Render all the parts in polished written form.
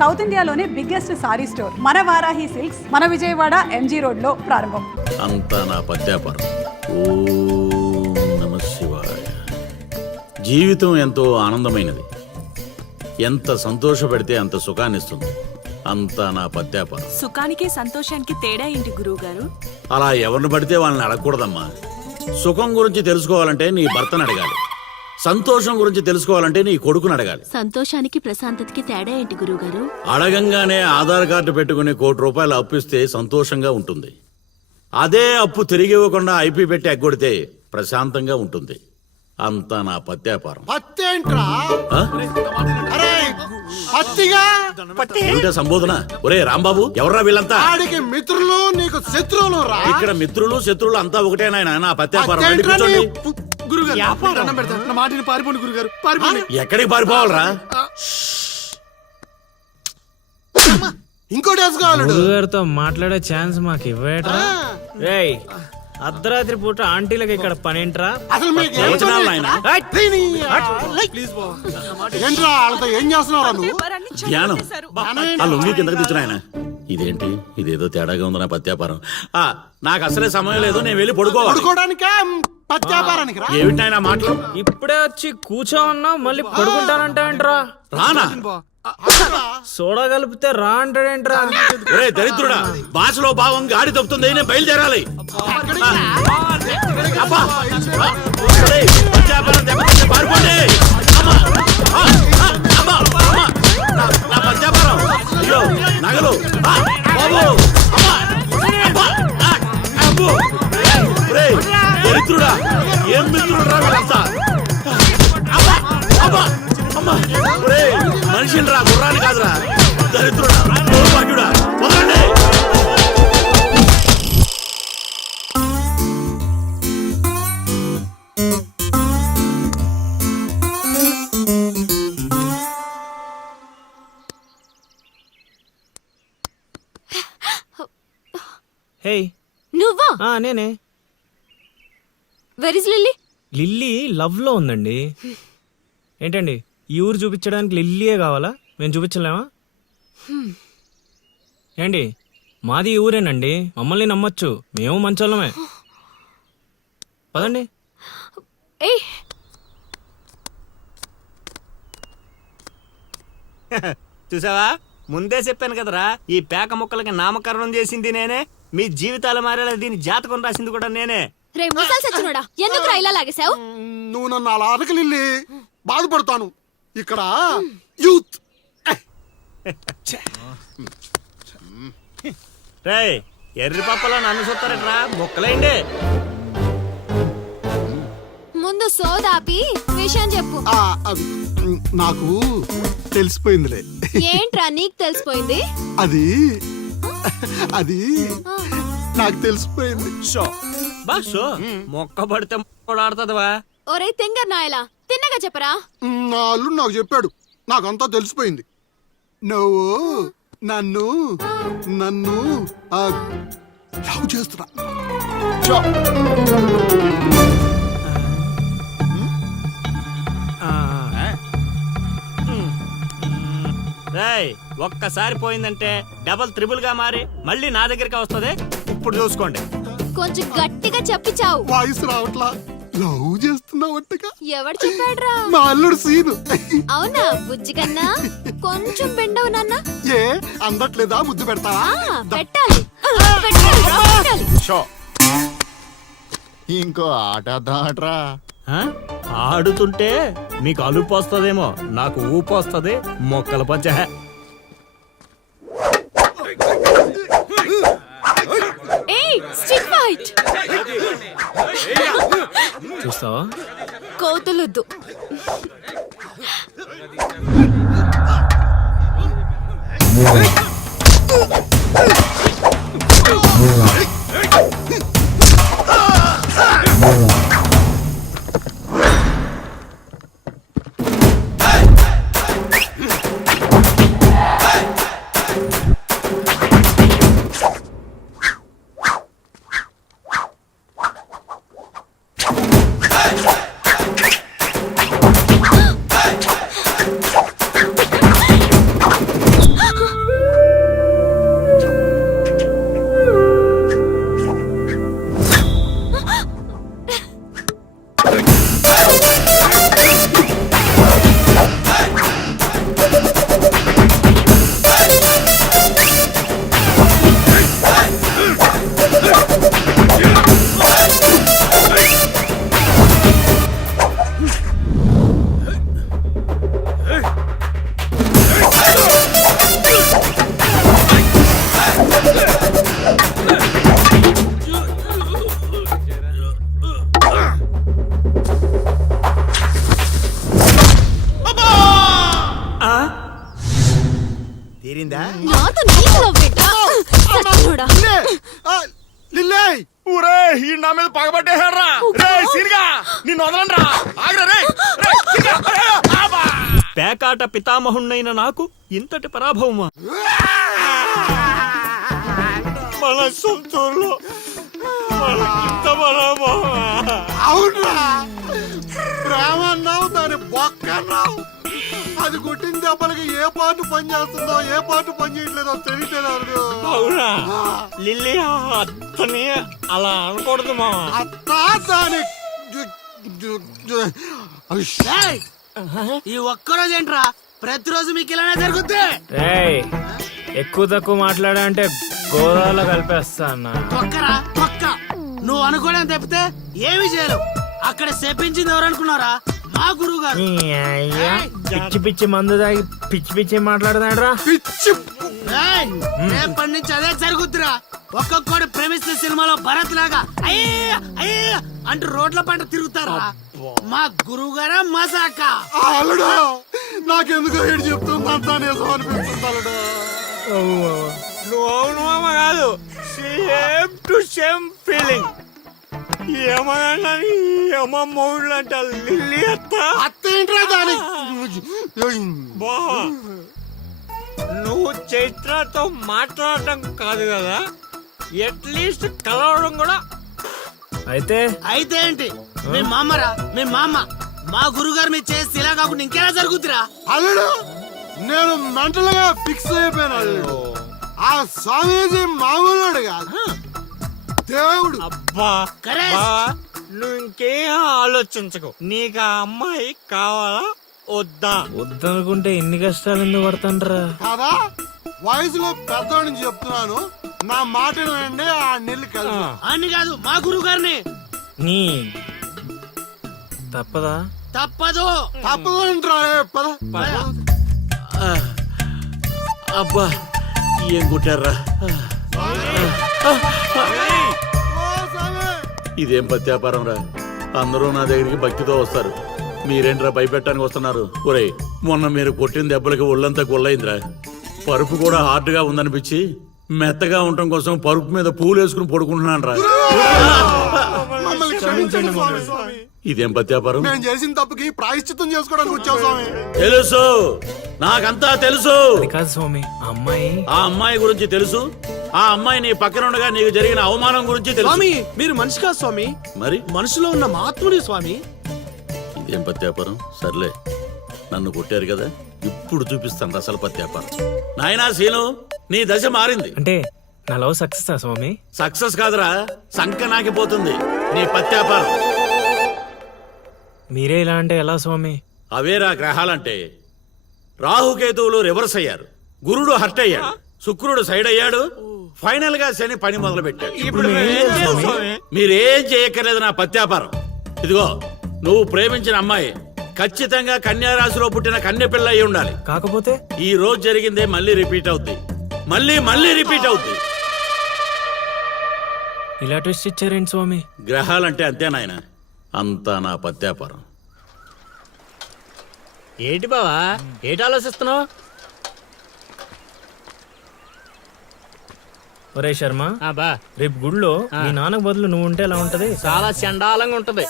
South ఇండియాలోనే biggest sorry store మన Varahi silks మన విజయవాడ ఎంజీ రోడ్ లో ప్రారంభం. అంతా నా పత్యాపారం. ఓం నమః శివాయ. జీవితం ఎంతో ఆనందమైనది. ఎంత సంతోషపెడితే అంత సుఖాన్నిస్తుంది. అంతా నా పత్యాపారం. సుఖానికి సంతోషానికి తేడా ఏంటి గురువుగారు? అలా ఎవరిని పడితే వాళ్ళని అడగకూడదమ్మా. సుఖం గురించి తెలుసుకోవాలంటే నీ భర్తను అడగాలి. సంతోషం గురించి తెలుసుకోవాలంటే నీ కొడుకుని అడగాలి. సంతోషానికి ప్రశాంతతకి తేడా ఏంటి గురువుగారు? అడగంగానే ఆధార్ కార్డు పెట్టుకుని ₹1,00,00,000 అప్పు ఇస్తే సంతోషంగా ఉంటుంది. అదే అప్పు తిరిగి ఇవ్వకుండా ఐపీ పెట్టి ఎగ్గొడితే ప్రశాంతంగా ఉంటుంది. అంతా నా పత్యాపారం. ఏమిటా సంబోధన? ఒరే రాంబాబు, ఎవర్రా వీళ్ళంతా? మిత్రులు నీకు శత్రువులు. ఇక్కడ మిత్రులు శత్రువులు అంతా ఒకటే నాయన. నా పత్యాపారం. ఎక్కడికి పారిపోవాలరా? ఇంకోటి గురుగారితో మాట్లాడే ఛాన్స్ మాకు ఇవ్వేట్రా. రేయ్, అర్ధరాత్రి పూట ఆంటీలకు ఇక్కడ పనేంట్రా? అసలు మీకు ఏం చేస్తున్నావు? ధ్యానం. ఆ లుంగి కిందకి తెచ్చిన ఆయన. ఇదేంటి, ఇదేదో తేడాగా ఉంది నా పత్యాపారం. నాకు అసలే సమయం లేదు, నేను వెళ్ళి పడుకోవడానికే. ఏమిటి ఆయన మాటలు? ఇప్పుడే వచ్చి కూర్చో ఉన్నావు, మళ్ళీ పడుకుంటానంటావేంట్రా? రానా? సోడా కలిపితే రా అంటాడేంట్రా? రే దరిద్రుడా, భాషలో భావం గాడి తప్పుతుంది. నేను బయలుదేరాలి. అబ్బా, పత్యాపారం దెబ్బతింటే పారిపోండి. నా పత్యాపారం. అయ్యో, నగలు. బాబు, దరిద్రుడా, ఏం మిత్రుడు రా వీళ్ళంతా. మనిషిని రా, గుర్రాన్ని కాదురా. దరిద్రుడా, దౌర్భాగ్యుడా, వదలండి. హే, నువ్వా? నేనే. Where is lily? Lily love లో ఉందండి. ఏంటండి, ఈ ఊరు చూపించడానికి లిల్లీయే కావాలా? మేము చూపించలేమా? ఏంటి, మాది ఈ ఊరేనండి, మమ్మల్ని నమ్మొచ్చు, మేము మంచోళ్ళమే. పదండి. చూసావా, ముందే చెప్పాను కదరా, ఈ పేక ముక్కలకి నామకరణం చేసింది నేనే. మీ జీవితాలు మారేలా దీని జాతకం రాసింది కూడా నేనే. రే ముసల్ సచ్చినోడా, ఎందుకురా ఇలా లాగేశావు? నువ్వు నన్ను అలా అరకలిల్లి బాధపడతాను. ఇక్కడ యూత్. రేయ్, ఎర్రి పప్పలో నన్ను చూస్తారట్రా, ముక్కలేండి. ముందు సోదాపి విషయం చెప్పు. నాకు తెలిసిపోయిందిలే. ఏంట్రా నీకు తెలిసిపోయింది? అది అది నాకు తెలిసిపోయింది. మొక్క పడితే ఆడుతుందివా? ఒరే తింగర్ నాయలా, తిన్నగా చెప్పరా. నా అల్లుడు నాకు చెప్పాడు, నాకంతా తెలిసిపోయింది. నువ్వు నన్ను నన్ను లవ్ చేస్తున్నా. రేయ్, ఒక్కసారి పోయిందంటే డబల్ త్రిబుల్ గా మారి మళ్ళీ నా దగ్గరికి వస్తుంది. ఇప్పుడు చూసుకోండి. కొంచెం గట్టిగా చెప్పిచావు. వాయిస్ రావట్లా. లవ్ చేస్తున్నావట్టుగా. ఎవడు చెప్పాడ్రా? మా అల్లుడు సీను. అవునా బుజ్జి కన్నా? కొంచెం బెండవు నాన్న. ఏ అందట్లేదా? ముద్దు పెడతావా? పెట్టాలి, పెట్టాలి. ఇంకో ఆట ఆడరా. ఆడుతుంటే మీకు అలుపు వస్తుందేమో, నాకు ఊపు వస్తుంది. మొక్కల పంచ. చూస్తావా? కోతులొద్దు. తీరిందా? నాతో నీకు లవ్వేంటా? సచ్చినోడా. లిల్లే ఊరే ఈ నా మీద పగబట్టేశాడ్రా. రేయ్ సీన్గా నిన్ను వదలండ్రా. ఆగ్రా రేయ్. రేయ్ సీన్గా. ఆబా. పేకాట పితామహుణ్ణైన నాకు ఇంతటి పరాభవమా? మన సొంతూరులో మనకింత పరాభవమా? అవునరా ప్రేమ అన్నావు దాని బొక్క అన్నావు. అది కొట్టిన దెబ్బలకి ఏ పాటు పని చేస్తుందో ఏ పాటు పని చేయట్లేదో తెలియట్లేదు. అవునా లిల్లీ అత్తని అలా అనకూడదు మావా. అత్తా దాని ఈ ఒక్కరోజు ఏంట్రా ప్రతిరోజు మీకు ఇలానే జరుగుద్ది. రేయ్ ఎక్కువ తక్కువ మాట్లాడా అంటే గోదావరిలో కలిపేస్తా అన్న. తొక్కరా తొక్క. నువ్వు అనుకోవడం తప్పితే ఏమీ చేయలేవు. అక్కడ చెప్పించింది ఎవరు అనుకున్నారా? మా గురువు గారు. నీ అయ్యా పిచ్చి పిచ్చి మందు తాగి పిచ్చి పిచ్చి మాట్లాడుతున్నాడ్రా. పిచ్చి రేపటి నుంచి అదే జరుగుద్దిరా. ఒక్కొక్కడు ప్రేమిస్తే సినిమాలో భరత్ లాగా అయ్యే అయ్యే అంటూ రోడ్ల పంట తిరుగుతారా. మా గురువు గారా మసాక. అల్లుడు నాకెందుకో ఏడు చెప్తుంది అంతా నిజం అనిపిస్తుంది అల్లుడు. నువ్వు అవును మామ కాదు, సేమ్ టు సేమ్ ఫీలింగ్. ఏమన్నా ఏమమ్మోళ్ళు అంట లిల్లీ అత్త. అత్తేంట్రా దాని బావా నువ్వు చైత్రతో మాట్లాడటం కాదు కదా, అట్లీస్ట్ కలవడం కూడా. అయితే అయితే ఏంటి మీ మామరా మీ మామ. మా గురువు గారు మీరు చేసి ఇలా కాకుండా ఇంకేలా జరుగుతురా. అల్లుడు నేను మెంటల్ గా ఫిక్స్ అయిపోయాను అల్లుడు. ఆ స్వామీజీ మామూలుడు కాదు, దేవుడు. అబ్బా కరెక్ట్. బావా, నువ్వు ఇంకేం ఆలోచించకు. నీకు ఆ అమ్మాయి కావాలా వద్దా? వద్దనుకుంటే ఎన్ని కష్టాలు ఎందుకు పడతాండ్రా. కాదా వయసులో పెద్దవాడిని చెప్తున్నాను, నా మాట వినండి. ఆ నెల్లి కలిసి అని కాదు మా గురువు గారిని. నీ తప్పదా? తప్పదు. తప్పదంటారా? పద అబ్బా ఏం కొట్టారా. ఓ స్వామి. ఇదేం పత్యాపారం రా. అందరూ నా దగ్గరికి భక్తితో వస్తారు, మీరేంట్రా భయపెట్టడానికి వస్తున్నారు. ఒరేయ్ మొన్న మీరు కొట్టిన దెబ్బలకి ఒళ్ళంతా గుల్లైందిరా. పరుపు కూడా హార్డ్ గా ఉందనిపించి మెత్తగా ఉండటం కోసం పరుపు మీద పూలు వేసుకుని పడుకుంటున్నాను రా. మమ్మల్ని క్షమించండి స్వామి. ఇదేం పత్యాపారం. మేము చేసిన తప్పుకి ప్రాయశ్చిత్తం చేసుకోవడానికి వచ్చావు స్వామి. తెలుసు, నాకంతా తెలుసు. అది కాదు స్వామి, ఆ అమ్మాయి ఆ అమ్మాయి గురించి తెలుసు. ఆ అమ్మాయి నీ పక్కన ఉండగా నీకు జరిగిన అవమానం గురించి తెలుసు. స్వామి మీరు మనిషి కాదు స్వామి, మరి మనసులో ఉన్న మహాత్ముడి స్వామి. ఇదేం పత్యాపారం. సర్లే నన్ను కొట్టారు కదా, ఇప్పుడు చూపిస్తాను అసలు పత్యాపారం. నాయనా సీను, నీ దశ మారింది. అంటే నా లవ్ సక్సెస్ ఆ స్వామి? సక్సెస్ కాదురా, సంక నాకిపోతుంది నీ పత్యాపారం. మీరే ఇలా అంటే ఎలా స్వామి? అవేరా గ్రహాలంటే. రాహుకేతువులు రివర్స్ అయ్యారు, గురుడు హర్ట్ అయ్యాడు, శుక్రుడు సైడ్ అయ్యాడు, ఫైనల్ గా శని పని మొదలు పెట్టాడు. ఇప్పుడు మేమేం చేయాలి స్వామి? మీరేం చేయక్కర్లేదు నా పత్యాపారం. ఇదిగో నువ్వు ప్రేమించిన అమ్మాయి ఖచ్చితంగా కన్యారాశిలో పుట్టిన కన్య పిల్ల అయి ఉండాలి. కాకపోతే ఈ రోజు జరిగిందే మళ్ళీ రిపీట్ అవుద్ది, మళ్ళీ రిపీట్ అవుద్ది. ఇలా ట్విస్ట్ ఇచ్చారేంటి స్వామి? గ్రహాలంటే అంతే నాయన, అంతా నా పత్యాపారం. ఏంటి బావా ఏంటి ఆలోచిస్తున్నావు? ఒరే శర్మ, బా రేపు గుడిలో మీ నాన్నకు బదులు నువ్వు ఉంటే ఎలా ఉంటది? చాలా చండాలంగా ఉంటది.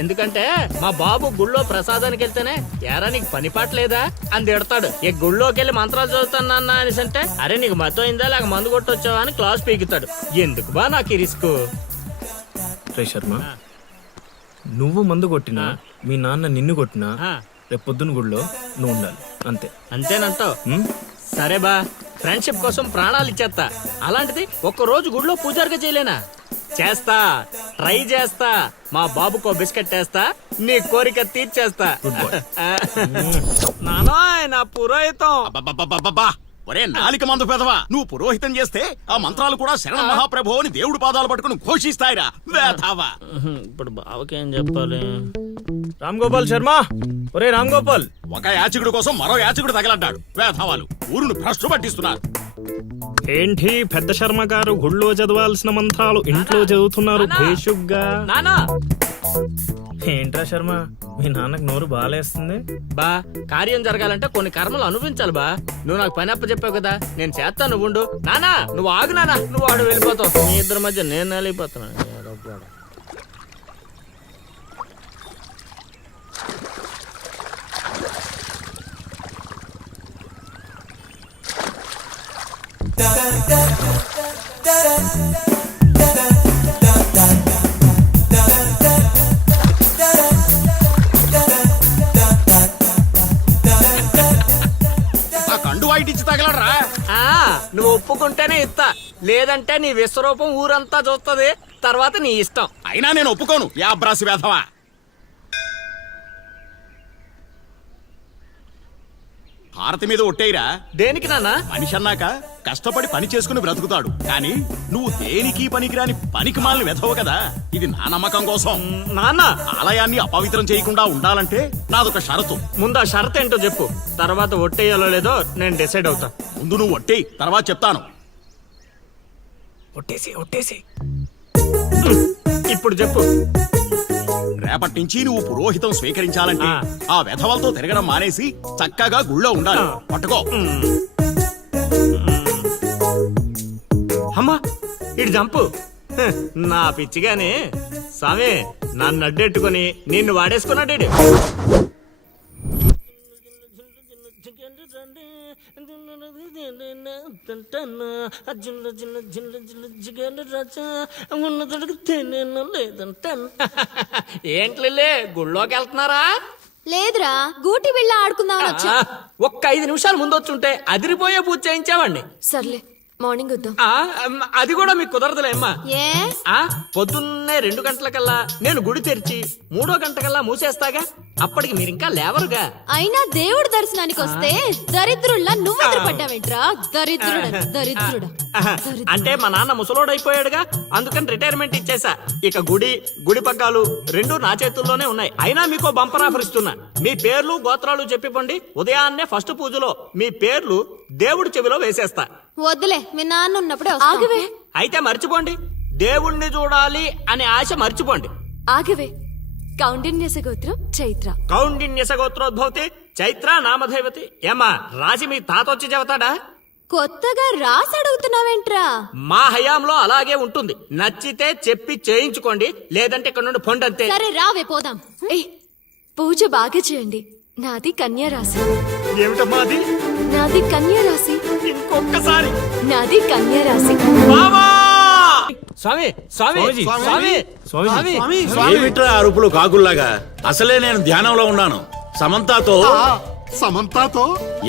ఎందుకంటే మా బాబు గుళ్ళో ప్రసాదానికి వెళ్తేనే ఎరా నీకు పని పాటలేదా అని తిడతాడు. ఈ గుళ్ళోకి వెళ్ళి మంత్రాలు చదువుతాను అనేసి అంటే అరే నీకు మతం అయిందా లేక మందు కొట్టొచ్చావా అని క్లాస్ పీకుతాడు. ఎందుకు బా నాకు ఈ రిస్క్? రే శర్మ, నువ్వు మందు కొట్టినా మీ నాన్న నిన్ను కొట్టినా రేపు పొద్దున్న గుడిలో నువ్వు ఉండాలి, అంతే. అంతేనంటావు? ఉమ్? సరే బా, ఫ్రెండ్షిప్ కోసం ప్రాణాలు ఇచ్చేస్తా. అలాంటిది ఒక్క రోజు గుడిలో పూజారిగా చేయలేనా? చేస్తా, ట్రై చేస్తా. మా బాబుకో బిస్కెట్ వేస్తా, నీ కోరిక తీర్చేస్తా. నానా నా పురోహితం. అబ్బబ్బబ్బబ్బబ్బా! ఒరే నాలిక మందు పెదవా, నువ్వు పురోహితం చేస్తే ఆ మంత్రాలు కూడా శరణ మహాప్రభు అని దేవుడు పాదాలు పట్టుకుని ఘోషిస్తాయిరా వేధావా. ఇప్పుడు బావకేం చెప్పాలి? రామ్ గోపాల్ శర్మ, ఒరే రామ్ గోపాల్, ఒక యాచకుడి కోసం మరో యాచకుడు తగలడ్డాడు. వేధావాలు ఊరును భ్రష్టు పట్టిస్తున్నారు. ఏంటి పెద్ద శర్మ గారు గుళ్ళో చదవాల్సిన మంత్రాలు ఇంట్లో చదువుతున్నారు భేషుగ్గా? నానా ఏంట్రా శర్మ మీ నాన్నకు నోరు బాగాలేస్తుంది. బా కార్యం జరగాలంటే కొన్ని కర్మలు అనుభవించాలి బా. నువ్వు నాకు పని అప్ప చెప్పావు కదా, నేను చేస్తాను, నువ్వు ఉండు. నానా నువ్వు ఆగు నానా, నువ్వు ఆడు వెళ్ళిపోతావు. మీ ఇద్దరి మధ్య నేను వెళ్ళిపోతున్నాను. ఆ కండు వైట్ ఇచ్చి తగలరా. ఆ, నువ్వు ఒప్పుకుంటేనే ఇస్తా, లేదంటే నీ విశ్వరూపం ఊరంతా చూస్తుంది, తర్వాత నీ ఇష్టం. అయినా నేను ఒప్పుకోను. యాబ్రాసి వేధవా. భారతి మీద ఒట్టేయరా. దేనికి నాన్న? మనిషి అన్నాక కష్టపడి పని చేసుకుని బ్రతుకుతాడు, కానీ నువ్వు దేనికి పనికిరాని పనికి మాలిన వెధవు కదా. ఇది నా నమ్మకం కోసం. నాన్న ఆలయాన్ని అపవిత్రం చేయకుండా ఉండాలంటే నాదొక షరతు. ముందు ఆ షరత్ ఏంటో చెప్పు, తర్వాత ఒట్టేయాలో లేదో నేను డిసైడ్ అవుతా. ముందు నువ్వు ఒట్టేయి, తర్వాత చెప్తాను. ఒట్టేసి ఇప్పుడు చెప్పు. రేపటి నుంచి నువ్వు పురోహితం స్వీకరించాలంటే ఆ వెధవలతో తిరగడం మానేసి చక్కగా గుళ్ళో ఉండాలి. పట్టుకో. అమ్మా ఇటు జంపు. హ, నా పిచ్చిగాని స్వామి నన్ను అడ్డెట్టుకుని నిన్ను వాడేసుకున్నాడు ఈడు. ఏంట్లే గుళ్ళోకి వెళ్తున్నారా? లేదురా, గూటి వెళ్ళి ఆడుకుందామని వచ్చా. ఒక్క 5 నిమిషాలు ముందు వచ్చుంటే అదిరిపోయే పూజ చేయించావండి. సర్లే, మార్నింగ్ వద్దాం. అది కూడా మీకు కుదరదులే అమ్మా. ఏ పొద్దున్నే 2 గంటలకల్లా నేను గుడి తెరిచి 3వ గంటకల్లా మూసేస్తాగా, అప్పటికి మీరు ఇంకా లేవరుగా. అయినా దేవుడి దర్శనానికి వస్తే దరిద్రుల్లా నువ్వు ఎదురుపడ్డావేంట్రా? దరిద్రుడా దరిద్రుడా. అంటే మా నాన్న ముసలోడైపోయాడుగా, అందుకని రిటైర్మెంట్ ఇచ్చేసా. ఇక గుడి పగ్గాలు 2 నా చేతుల్లోనే ఉన్నాయి. అయినా మీకు బంపర్ ఆఫర్ ఇస్తున్నా. మీ పేర్లు గోత్రాలు చెప్పిపోండి, ఉదయాన్నే ఫస్ట్ పూజలో మీ పేర్లు దేవుడి చెవిలో వేసేస్తా. వద్దులే, మీ నాన్న ఉన్నప్పుడే ఆగవే. అయితే మర్చిపోండి, దేవుణ్ణి చూడాలి అనే ఆశ మర్చిపోండి. ఆగవే. కౌండిన్యస గోత్రం చైత్ర. కౌండిన్యస గోత్రోద్భవతి చైత్ర నామధైవతి. ఏమ్మా రాసి మీ తాత వచ్చి చెబుతాడా? కొత్తగా రాసి అడుగుతున్నావేంట్రా? మా హయాంలో అలాగే ఉంటుంది. నచ్చితే చెప్పి చేయించుకోండి, లేదంటే ఇక్కడ నుండి పొండంతే. సరే రావే పోదాం. పూజ బాగా చేయండి. నాది కన్యా రాశి. ఏమిటమ్మా అది? నాది కన్యా రాశి. ఇంకొకసారి. నాది కన్యా రాశి. స్వామి స్వామి స్వామి స్వామి ఏమిట్రా అరుపులు కాకుల్లాగా? అసలే నేను ధ్యానంలో ఉన్నాను. సమంతాతో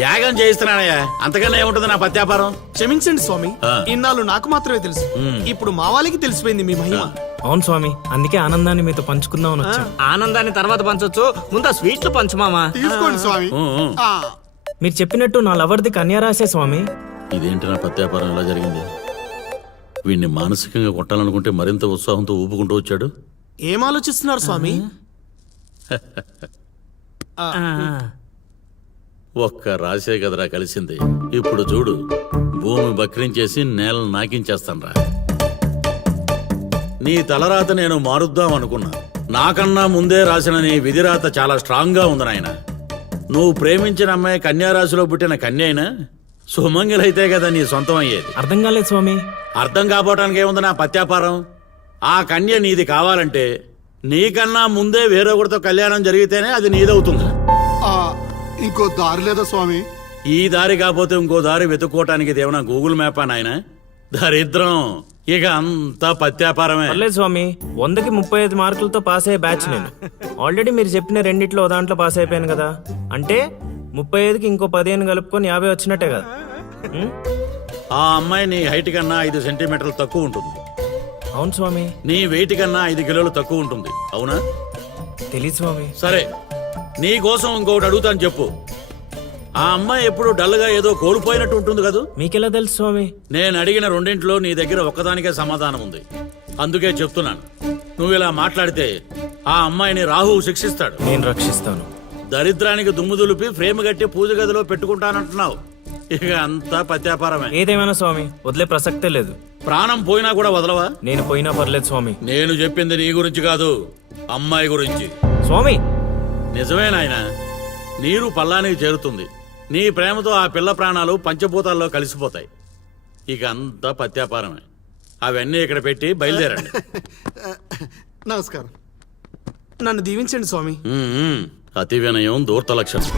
యాగం చేయిస్తున్నానయ్యా, అంతకన్నా ఏముంటుంది నా పత్యాపారం. క్షమించండి స్వామి, ఇన్నాళ్ళు నాకు మాత్రమే తెలుసు. ఇప్పుడు మా వాళ్ళకి తెలిసిపోయింది మీ మహిమ. అవును స్వామి, అందుకే ఆనందాన్ని మీతో పంచుకుందామని వచ్చా. ఆనందాన్ని తర్వాత పంచొచ్చు, ముందు స్వీట్లు పంచు మామా. తీసుకోండి స్వామి. మీరు చెప్పినట్టు నా లవర్ది కన్యారాశే స్వామి. ఇదేంటి నా పత్యాపారం ఎలా జరిగింది? వీడిని మానసికంగా కొట్టాలనుకుంటే మరింత ఉత్సాహంతో ఊపుకుంటూ వచ్చాడు. ఏం ఆలోచిస్తున్నారు స్వామి? ఒక్క రాసే కదరా కలిసింది. ఇప్పుడు చూడు, భూమి బక్రించేసి నేలను నాకించేస్తాన్రా. నీ తలరాత నేను మారుద్దాం అనుకున్నా. నాకన్నా ముందే రాసిన నీ విధిరాత చాలా స్ట్రాంగ్ గా ఉంది నాయన. నువ్వు ప్రేమించిన అమ్మాయి కన్యారాశిలో పుట్టిన కన్య అయినా సుమంగిలైతే కదా నీ సొంతం అయ్యేది. అర్థం కాలేదు స్వామి. అర్థం కాపోవటానికి ఏముంది నా పత్యాపారం? ఆ కన్య నీది కావాలంటే నీకన్నా ముందే వేరొకరితో కళ్యాణం జరిగితేనే అది నీదవుతుంది. ఇంకో దారి లేదా స్వామి? ఈ దారి కాకపోతే ఇంకో దారి వెతుక్కోవటానికి ఇదేమన్నా గూగుల్ మ్యాపా నాయన? దరిద్రం. ఇక అంతా పత్యాపారమే. పర్లేదు స్వామి, 100కి 35 మార్కులతో పాస్ అయ్యే బ్యాచ్ నేను. ఆల్రెడీ మీరు చెప్పిన రెండిట్లో దాంట్లో పాస్ అయిపోయాను కదా. అంటే 35కి ఇంకో 15 కలుపుకొని 50 వచ్చినట్టే కదా. ఆ అమ్మాయి నీ హైట్ కన్నా 5 సెంటీమీటర్లు తక్కువ ఉంటుంది. అవును స్వామి. నీ వెయిట్ కన్నా 5 కిలోలు తక్కువ ఉంటుంది. అవునా? తెలీదు స్వామి. సరే, నీ కోసం ఇంకొకటి అడుగుతాను, చెప్పు. ఆ అమ్మాయి ఎప్పుడు డల్గా ఏదో కోల్పోయినట్టు ఉంటుంది కదూ? మీకెలా తెలుసు స్వామి? నేను అడిగిన రెండింటిలో నీ దగ్గర ఒక్కదానికే సమాధానం ఉంది. అందుకే చెప్తున్నాను. నువ్వు ఇలా మాట్లాడితే ఆ అమ్మాయిని రాహువు శిక్షిస్తాడు. నేను రక్షిస్తాను. దరిద్రానికి దుమ్ము దులిపి ఫ్రేమ్ కట్టి పూజ గదిలో పెట్టుకుంటానంటున్నావు. ఇక అంతా పత్యాపారమే. ఏదేమైనా స్వామి, వదిలే ప్రసక్తే లేదు. ప్రాణం పోయినా కూడా వదలవా? నేను పోయినా పర్లేదు స్వామి. నేను చెప్పింది నీ గురించి కాదు, అమ్మాయి గురించి. స్వామి నిజమే నాయనా, నీరు పల్లానికి చేరుతుంది. నీ ప్రేమతో ఆ పిల్ల ప్రాణాలు పంచభూతాల్లో కలిసిపోతాయి. ఇక అంతా పత్యాపారమే. అవన్నీ ఇక్కడ పెట్టి బయలుదేరండి. నమస్కారం. నన్ను దీవించండి స్వామి. అతి వినయం దూర్త లక్షణం.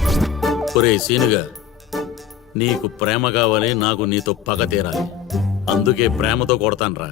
ఒరే సీనుగా, నీకు ప్రేమ కావాలి, నాకు నీతో పగ తీరాలి. అందుకే ప్రేమతో కొడతాను రా.